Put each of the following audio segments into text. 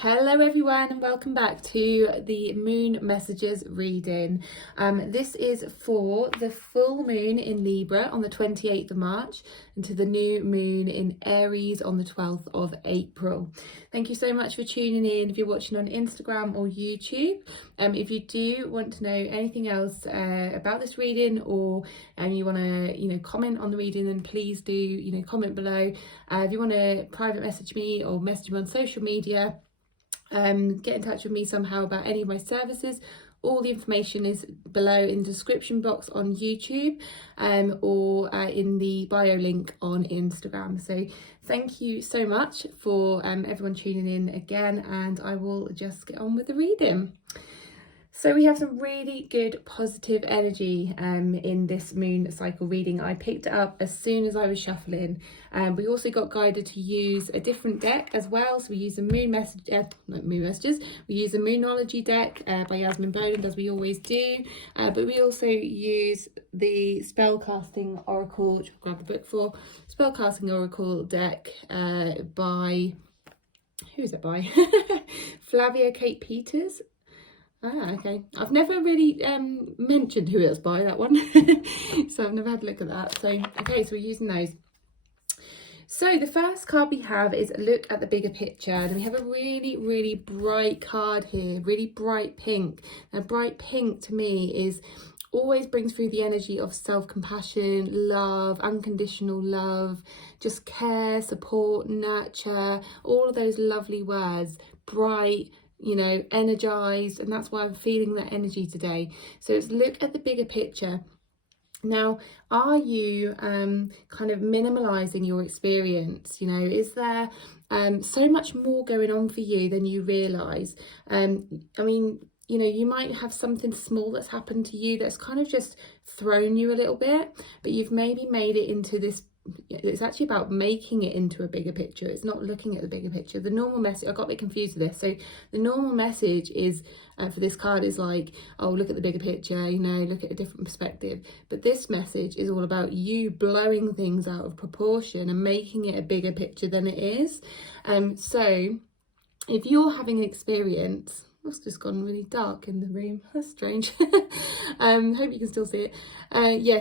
Hello everyone and welcome back to the Moon Messages reading. This is for the full moon in Libra on the 28th of March and to the new moon in Aries on the 12th of April. Thank you so much for tuning in if you're watching on Instagram or YouTube. If you do want to know anything else about this reading or you want to comment on the reading, then please do comment below. If you want to private message me or message me on social media, get in touch with me somehow about any of my services. All the information is below in the description box on YouTube or in the bio link on Instagram. So thank you so much for everyone tuning in again, and I will just get on with the reading. So we have some really good positive energy in this moon cycle reading. I picked it up as soon as I was shuffling. We also got guided to use a different deck as well. So we use a moon messages. We use a Moonology deck by Yasmin Boland, as we always do. But we also use the Spellcasting Oracle, which I've grabbed the book for. Spellcasting Oracle deck by, who is it by? Flavia Kate Peters. Okay. I've never really mentioned who it was by, that one. So I've never had a look at that. So, okay, so we're using those. So the first card we have is look at the bigger picture. And we have a really, really bright card here, really bright pink. Now, bright pink to me is always brings through the energy of self-compassion, love, unconditional love, just care, support, nurture, all of those lovely words. Bright, energized, and that's why I'm feeling that energy today. So it's look at the bigger picture. Now, are you kind of minimalizing your experience? Is there so much more going on for you than you realize? You might have something small that's happened to you that's kind of just thrown you a little bit, but you've maybe made it into this. It's actually about making it into a bigger picture. It's not looking at the bigger picture. The normal message, I got a bit confused with this. So the normal message is for this card is like, oh, look at the bigger picture, look at a different perspective. But this message is all about you blowing things out of proportion and making it a bigger picture than it is. So if you're having an experience, it's just gone really dark in the room. That's strange. Hope you can still see it.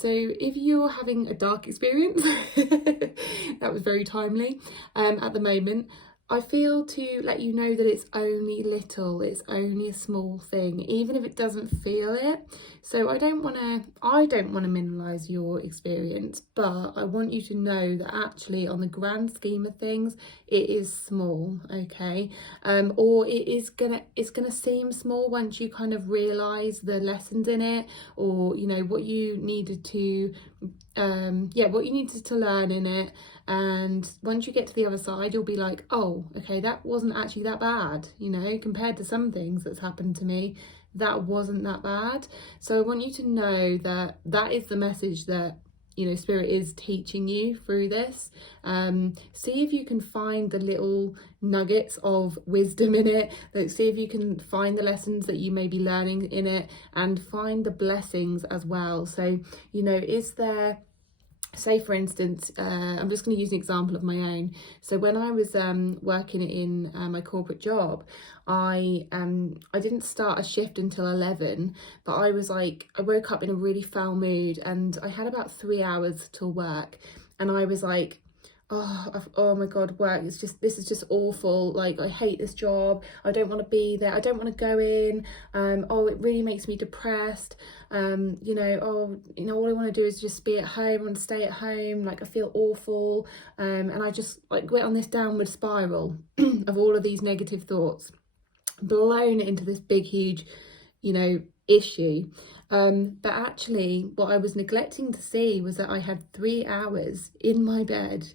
So if you're having a dark experience, that was very timely at the moment, I feel to let you know that it's only little, it's only a small thing, even if it doesn't feel it. So I don't want to minimize your experience, but I want you to know that actually on the grand scheme of things, it is small, okay? Or it's gonna seem small once you kind of realize the lessons in it, or what you needed to learn in it. And once you get to the other side, you'll be like, oh, okay, that wasn't actually that bad, compared to some things that's happened to me, that wasn't that bad. So I want you to know that that is the message that Spirit is teaching you through this. See if you can find the little nuggets of wisdom in it. See if you can find the lessons that you may be learning in it, and find the blessings as well. So is there, say for instance, I'm just going to use an example of my own. So when I was working in my corporate job, I didn't start a shift until 11, but I woke up in a really foul mood, and I had about 3 hours till work, and I was like, oh my god, work, this is just awful, like I hate this job, I don't want to be there, I don't want to go in, it really makes me depressed, all I want to do is just be at home and stay at home, like I feel awful, and I just went on this downward spiral of all of these negative thoughts, blown into this big huge issue. But actually what I was neglecting to see was that I had 3 hours in my bed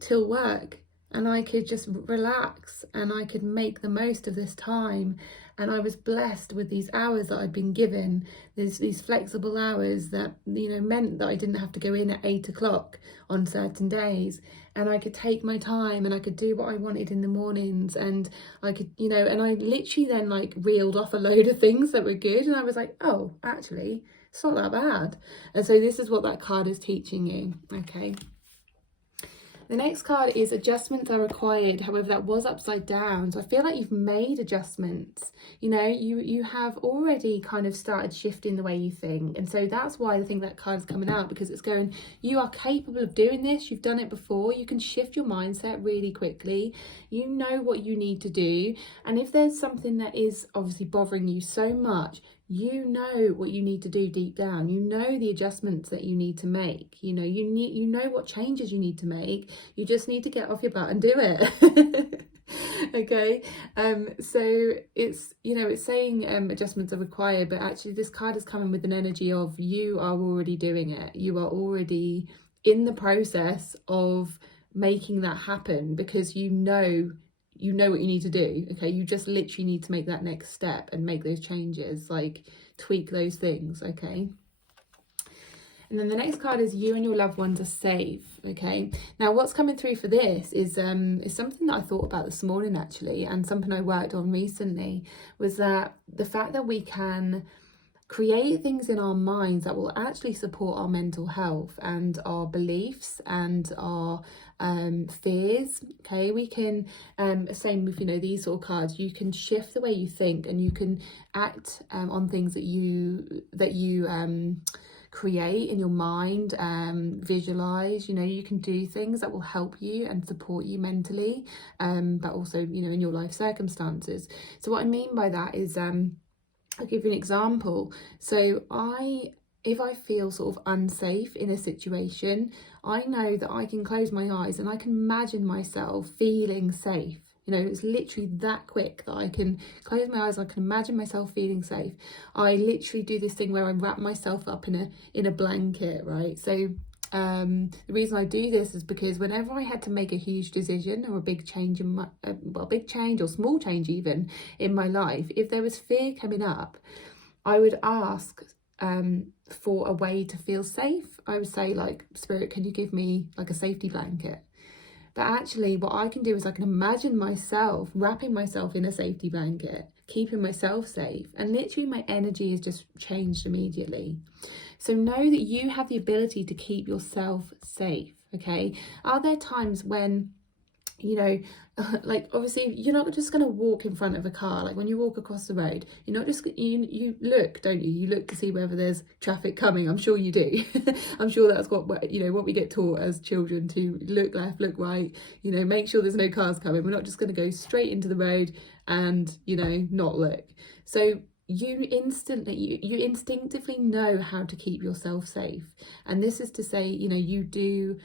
till work, and I could just relax and I could make the most of this time. And I was blessed with these hours that I'd been given. There's these flexible hours that meant that I didn't have to go in at 8 o'clock on certain days, and I could take my time and I could do what I wanted in the mornings, and I could and I literally then reeled off a load of things that were good, and I was like, oh, actually it's not that bad. And so this is what that card is teaching you, okay? The next card is adjustments are required. However, that was upside down. So I feel like you've made adjustments. You know, you have already kind of started shifting the way you think. And so that's why I think that card's coming out, because it's going, you are capable of doing this. You've done it before. You can shift your mindset really quickly. You know what you need to do. And if there's something that is obviously bothering you so much, you know what you need to do deep down. You know the adjustments that you need to make. You know what changes you need to make. You just need to get off your butt and do it. Okay, so it's, you know, it's saying adjustments are required, but actually this card is coming with an energy of you are already doing it. You are already in the process of making that happen, because you know what you need to do. Okay, you just literally need to make that next step and make those changes, like tweak those things. Okay. And then the next card is you and your loved ones are safe. Okay, now what's coming through for this is something that I thought about this morning actually, and something I worked on recently, was that the fact that we can create things in our minds that will actually support our mental health and our beliefs and our fears. Okay, we can same with, you know, these sort of cards, you can shift the way you think, and you can act on things that you create in your mind, visualize. You know, you can do things that will help you and support you mentally, but also, you know, in your life circumstances. So what I mean by that is I'll give you an example. So if I feel sort of unsafe in a situation, I know that I can close my eyes and I can imagine myself feeling safe. You know, it's literally that quick that I can close my eyes, I can imagine myself feeling safe. I literally do this thing where I wrap myself up in a blanket, right? So the reason I do this is because whenever I had to make a huge decision or a big change in my, big change or small change even in my life, if there was fear coming up, I would ask for a way to feel safe. I would say, like, Spirit, can you give me like a safety blanket? But actually what I can do is I can imagine myself wrapping myself in a safety blanket, keeping myself safe, and literally my energy is just changed immediately. So know that you have the ability to keep yourself safe. Okay, are there times when, you know, like obviously you're not just going to walk in front of a car, like when you walk across the road, you're not just, you look, don't you? You look to see whether there's traffic coming. I'm sure you do. I'm sure that's what, you know, what we get taught as children, to look left, look right, you know, make sure there's no cars coming. We're not just going to go straight into the road and, you know, not look. So you instinctively know how to keep yourself safe. And this is to say, you know, you do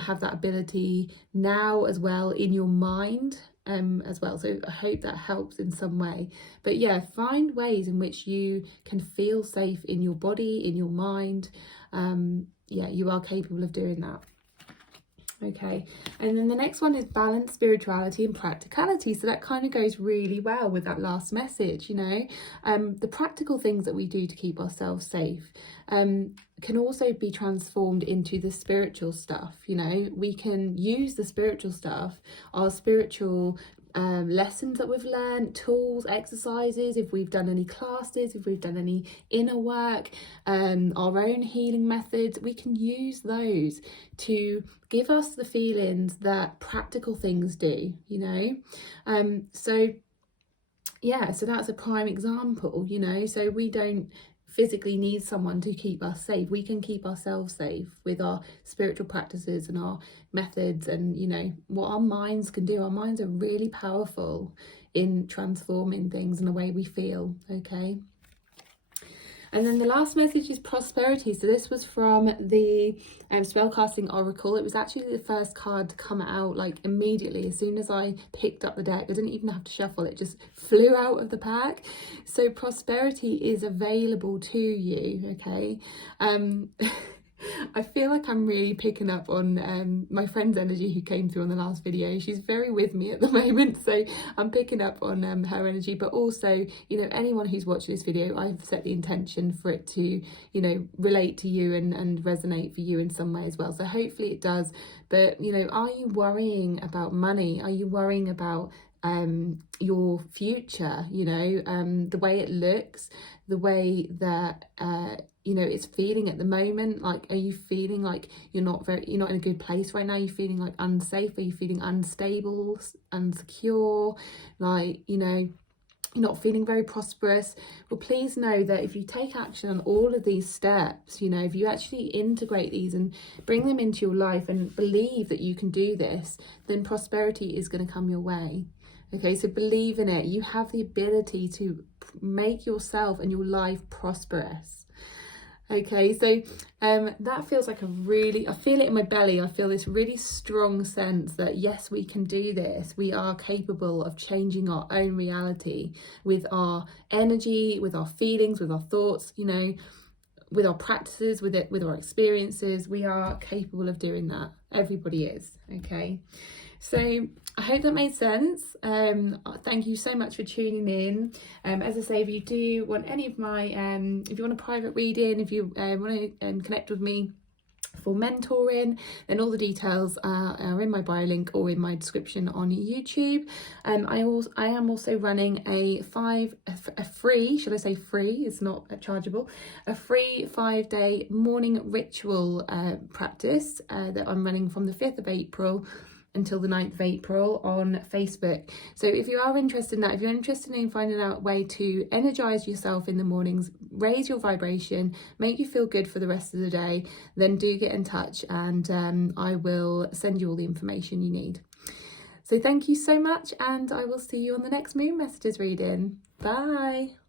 have that ability now as well in your mind as well. So I hope that helps in some way. But yeah, find ways in which you can feel safe in your body, in your mind. Yeah, you are capable of doing that. Okay, and then the next one is balance, spirituality and practicality. So that kind of goes really well with that last message, you know. The practical things that we do to keep ourselves safe can also be transformed into the spiritual stuff. You know, we can use the spiritual stuff, our spiritual lessons that we've learned, tools, exercises, if we've done any classes, if we've done any inner work, our own healing methods, we can use those to give us the feelings that practical things do, you know. So yeah, so that's a prime example, you know. So we don't physically need someone to keep us safe. We can keep ourselves safe with our spiritual practices and our methods, and, you know, what our minds can do. Our minds are really powerful in transforming things and the way we feel. Okay. And then the last message is prosperity. So this was from the spellcasting oracle. It was actually the first card to come out, like immediately as soon as I picked up the deck. I didn't even have to shuffle, it just flew out of the pack. So prosperity is available to you. Okay. I feel like I'm really picking up on my friend's energy who came through on the last video. She's very with me at the moment, so I'm picking up on her energy. But also, you know, anyone who's watching this video, I've set the intention for it to, you know, relate to you and resonate for you in some way as well. So hopefully it does. But, you know, are you worrying about money? Are you worrying about your future, you know, the way it looks, the way that you know, it's feeling at the moment. Like, are you feeling like you're not in a good place right now? Are you feeling like unsafe? Are you feeling unstable, insecure? Like, you know, you're not feeling very prosperous? Well, please know that if you take action on all of these steps, you know, if you actually integrate these and bring them into your life and believe that you can do this, then prosperity is going to come your way. Okay, so believe in it. You have the ability to make yourself and your life prosperous. Okay, so that feels like I feel it in my belly. I feel this really strong sense that yes, we can do this. We are capable of changing our own reality with our energy, with our feelings, with our thoughts, you know, with our practices, with our experiences. We are capable of doing that. Everybody is. Okay, so I hope that made sense. Thank you so much for tuning in. As I say, if you do want any of my, if you want a private reading, if you want to connect with me for mentoring, then all the details are in my bio link or in my description on YouTube. I am also running a free, should I say free, it's not chargeable, a free 5-day morning ritual practice that I'm running from the 5th of April until the 9th of April on Facebook. So if you are interested in that, if you're interested in finding out a way to energize yourself in the mornings, raise your vibration, make you feel good for the rest of the day, then do get in touch, and I will send you all the information you need. So thank you so much, and I will see you on the next Moon Messages reading. Bye.